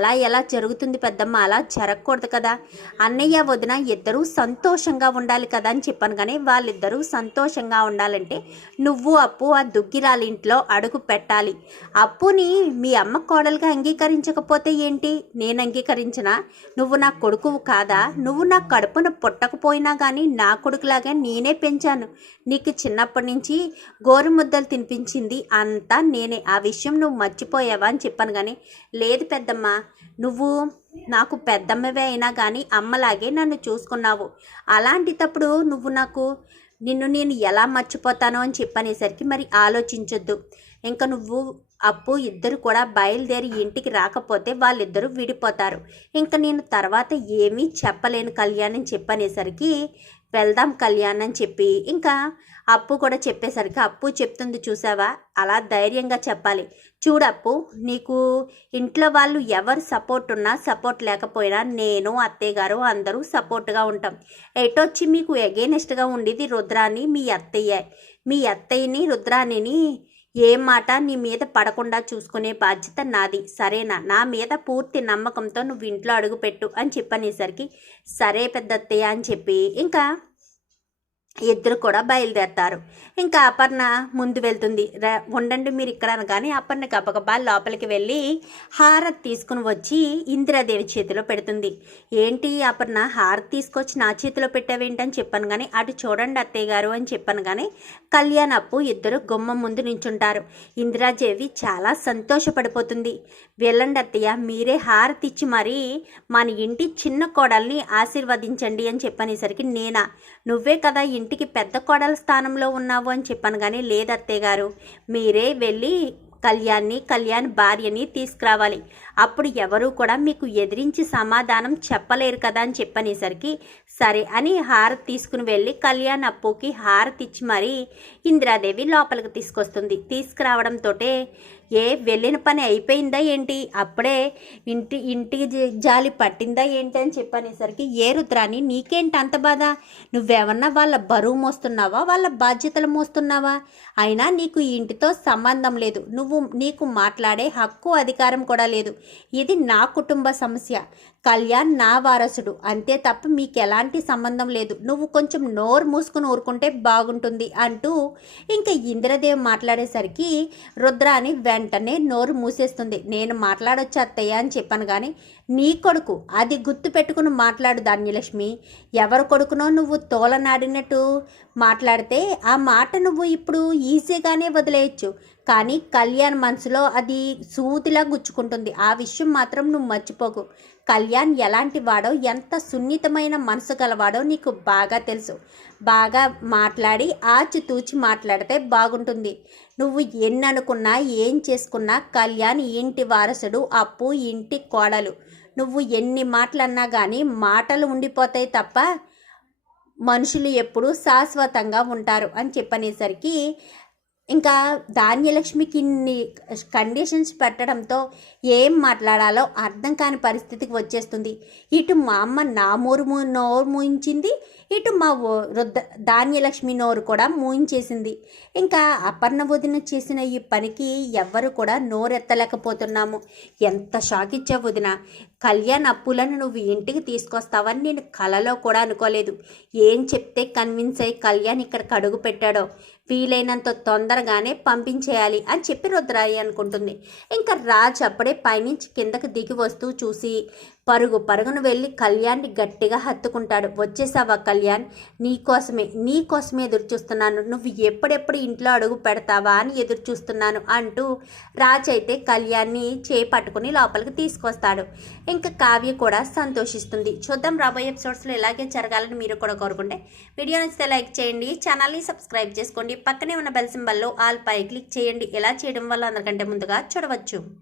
అలా ఎలా జరుగుతుంది పెద్దమ్మ? అలా జరగకూడదు కదా. అన్నయ్య వదిన ఇద్దరూ సంతోషంగా ఉండాలి కదా అని చెప్పాను కానీ వాళ్ళిద్దరూ సంతోషంగా ఉండాలంటే నువ్వు అప్పు ఆ దుగ్గిరాలి ఇంట్లో అడుగు పెట్టాలి. అప్పుని మీ అమ్మ కోడలుగా అంగీకరించకపోతే ఏంటి? నేను అంగీకరించినా? నువ్వు నా కొడుకువు కాదా? నువ్వు నా కడుపున పుట్టకపోయినా కానీ నా కొడుకులాగా నేనే పెంచాను. నీకు చిన్నప్పటి నుంచి గోరుముద్దలు తినిపించింది అంతా నేనే. ఆ విషయం నువ్వు మర్చిపోయావా అని చెప్పాను కానీ లేదు పెద్దమ్మ. నువ్వు నాకు పెద్దమ్మవే అయినా కానీ అమ్మలాగే నన్ను చూసుకున్నావు. అలాంటిటప్పుడు నువ్వు నాకు నిన్ను నేను ఎలా మర్చిపోతానో అని చెప్పనేసరికి మరి ఆలోచించొద్దు. ఇంకా నువ్వు అప్పు ఇద్దరు కూడా బయలుదేరి ఇంటికి రాకపోతే వాళ్ళిద్దరూ విడిపోతారు. ఇంకా నేను తర్వాత ఏమీ చెప్పలేను కళ్యాణ్ అని చెప్పనేసరికి వెళ్దాం కళ్యాణ్ అని చెప్పి. ఇంకా అప్పు కూడా చెప్పేసరికి అప్పు చెప్తుంది చూసావా? అలా ధైర్యంగా చెప్పాలి. చూడప్పు నీకు ఇంట్లో వాళ్ళు ఎవరు సపోర్ట్ ఉన్నా సపోర్ట్ లేకపోయినా నేను అత్తయ్య గారు అందరూ సపోర్ట్గా ఉంటాం. ఎటొచ్చి మీకు ఎగేనెస్ట్గా ఉండేది రుద్రాని మీ అత్తయ్య. మీ అత్తయ్యని రుద్రాణిని ఏం మాట నీ మీద పడకుండా చూసుకునే బాధ్యత నాది. సరేనా? నా మీద పూర్తి నమ్మకంతో నువ్వు ఇంట్లో అడుగుపెట్టు అని చెప్పనేసరికి సరే పెద్దత్తయ్య అని చెప్పి ఇంకా ఇద్దరు కూడా బయలుదేరతారు. ఇంకా అపర్ణ ముందు వెళ్తుంది. ఉండండి మీరు ఇక్కడ అనగానే అపర్ణ గబగబా లోపలికి వెళ్ళి హారతి తీసుకుని వచ్చి ఇందిరాదేవి చేతిలో పెడుతుంది. ఏంటి అపర్ణ హారతి తీసుకొచ్చి నా చేతిలో పెట్టావేంటని చెప్పాను కానీ అటు చూడండి అత్తయ్య గారు అని చెప్పాను కానీ కళ్యాణ్ అప్పు ఇద్దరు గుమ్మం ముందు నించుంటారు. ఇందిరాదేవి చాలా సంతోషపడిపోతుంది. వెళ్ళండి అత్తయ్య మీరే హారతి ఇచ్చి మరీ మన ఇంటి చిన్న కోడల్ని ఆశీర్వదించండి అని చెప్పనేసరికి నేనా నువ్వే కదా ఇంటికి పెద్ద కోడల స్థానంలో ఉన్నావు అని చెప్పాను కానీ లేదు అత్తయ్య గారు. మీరే వెళ్ళి కళ్యాణ్ని కళ్యాణ్ భార్యని తీసుకురావాలి. అప్పుడు ఎవరూ కూడా మీకు ఎదిరించి సమాధానం చెప్పలేరు కదా అని చెప్పనేసరికి సరే అని హారతి తీసుకుని వెళ్ళి కళ్యాణ్ అప్పుకి హారతి ఇచ్చి మరీ ఇందిరాదేవి లోపలికి తీసుకొస్తుంది. తీసుకురావడంతో ఏ వెళ్ళిన పని అయిపోయిందా ఏంటి? అప్పుడే ఇంటి ఇంటికి జాలి పట్టిందా ఏంటి అని చెప్పనేసరికి ఏ రుద్రాని నీకేంటి అంత బాధ? నువ్వేమన్నా వాళ్ళ బరువు మోస్తున్నావా? వాళ్ళ బాధ్యతలు మోస్తున్నావా? అయినా నీకు ఇంటితో సంబంధం లేదు. నువ్వు నీకు మాట్లాడే హక్కు అధికారం కూడా లేదు. ఇది నా కుటుంబ సమస్య. కళ్యాణ్ నా వారసుడు. అంతే తప్ప మీకు ఎలాంటి సంబంధం లేదు. నువ్వు కొంచెం నోరు మూసుకుని ఊరుకుంటే బాగుంటుంది అంటూ ఇంకా ఇంద్రదేవ్ మాట్లాడేసరికి రుద్రాని వెంట వెంటనే నోరు మూసేస్తుంది. నేను మాట్లాడొచ్చు అత్తయ్య అని చెప్పాను కానీ నీ కొడుకు అది గుర్తు పెట్టుకుని మాట్లాడు ధాన్యలక్ష్మి. ఎవరి కొడుకునో నువ్వు తోలనాడినట్టు మాట్లాడితే ఆ మాట నువ్వు ఇప్పుడు ఈజీగానే వదిలేయచ్చు. కానీ కళ్యాణ్ మనసులో అది సూదిలా గుచ్చుకుంటుంది. ఆ విషయం మాత్రం నువ్వు మర్చిపోకు. కళ్యాణ్ ఎలాంటి వాడో ఎంత సున్నితమైన మనసు గలవాడో నీకు బాగా తెలుసు. బాగా మాట్లాడి ఆచితూచి మాట్లాడితే బాగుంటుంది. నువ్వు ఎన్ని అనుకున్నా ఏం చేసుకున్నా కళ్యాణ్ ఇంటి వారసుడు అప్పు ఇంటి కోడలు. నువ్వు ఎన్ని మాటలన్నా కానీ మాటలు ఉండిపోతాయి తప్ప మనుషులు ఎప్పుడూ శాశ్వతంగా ఉంటారు అని చెప్పనేసరికి ఇంకా ధాన్యలక్ష్మికి ఇన్ని కండిషన్స్ పెట్టడంతో ఏం మాట్లాడాలో అర్థం కాని పరిస్థితికి వచ్చేస్తుంది. ఇటు మా అమ్మ నా మూరు నోరు మూయించింది ఇటు మా వృద్ధ రుద్ద ధాన్యలక్ష్మి నోరు కూడా మూయించేసింది. ఇంకా అపర్ణ వదిన చేసిన ఈ పనికి ఎవ్వరు కూడా నోరెత్తలేకపోతున్నాము. ఎంత షాక్ ఇచ్చావు వదిన. కళ్యాణ్ అప్పులను నువ్వు ఇంటికి తీసుకొస్తావని నేను కలలో కూడా అనుకోలేదు. ఏం చెప్తే కన్విన్స్ అయ్యి కళ్యాణ్ ఇక్కడికి అడుగు పెట్టాడో. వీలైనంత తొందరగానే పంపించేయాలి అని చెప్పి రుద్రాయి అనుకుంటుంది. ఇంకా రాజ్ అప్పుడే పైనుంచి కిందకి దిగి వస్తూ చూసి పరుగు పరుగును వెళ్ళి కళ్యాణ్ని గట్టిగా హత్తుకుంటాడు. వచ్చేసావా కళ్యాణ్? నీకోసమే నీకోసమే ఎదురు చూస్తున్నాను నువ్వు ఎప్పుడెప్పుడు ఇంట్లో అడుగు పెడతావా అని ఎదురు చూస్తున్నాను అంటూ రాజ్ అయితే కళ్యాణ్ని చేపట్టుకుని లోపలికి తీసుకొస్తాడు. ఇంకా కావ్య కూడా సంతోషిస్తుంది. చూద్దాం రాబోయే ఎపిసోడ్స్లో ఇలాగే జరగాలని మీరు కూడా కోరుకుంటే వీడియో నచ్చితే లైక్ చేయండి ఛానల్ని సబ్స్క్రైబ్ చేసుకోండి. పక్కనే ఉన్న బెల్ సింబల్లో ఆల్ పై క్లిక్ చేయండి. ఇలా చేయడం వల్ల అందరికంటే ముందుగా చూడవచ్చు.